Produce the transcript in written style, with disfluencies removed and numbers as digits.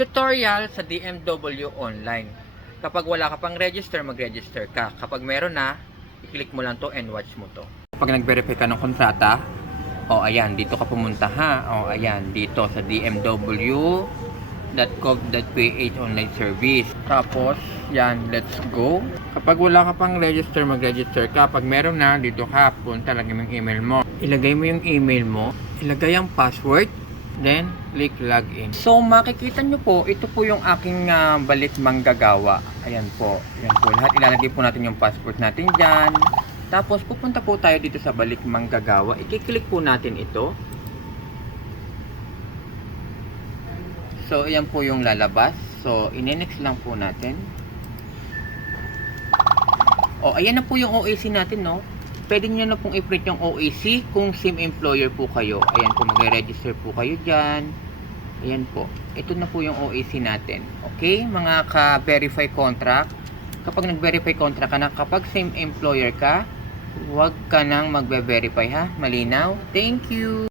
Tutorial sa DMW online. Kapag wala ka pang register, mag-register ka. Kapag meron na, i-click mo lang to and watch mo to. Kapag nag-verify ka ng kontrata, ayan, dito ka pumunta ha. Ayan, dito sa dmw.gov.ph online service. Tapos, yan, let's go. Kapag wala ka pang register, mag-register ka. Pag meron na, dito ka, punta lang yung email mo. Ilagay mo yung email mo, ilagay ang password, then click login. So makikita nyo po, ito po yung aking Balik Manggagawa. Ayan po, lahat ilalagay po natin yung passport natin dyan. Tapos pupunta po tayo dito sa Balik Manggagawa, i-click po natin ito. So ayan po yung lalabas. So i-next lang po natin. Ayan na po yung OAC natin, no. Pwede nyo na pong i-print yung OAC kung same employer po kayo. Ayan po, mag-register po kayo dyan. Ayan po. Ito na po yung OAC natin. Okay, mga ka-verify contract. Kapag nag-verify contract ka na, kapag same employer ka, huwag ka nang magbe-verify ha. Malinaw? Thank you!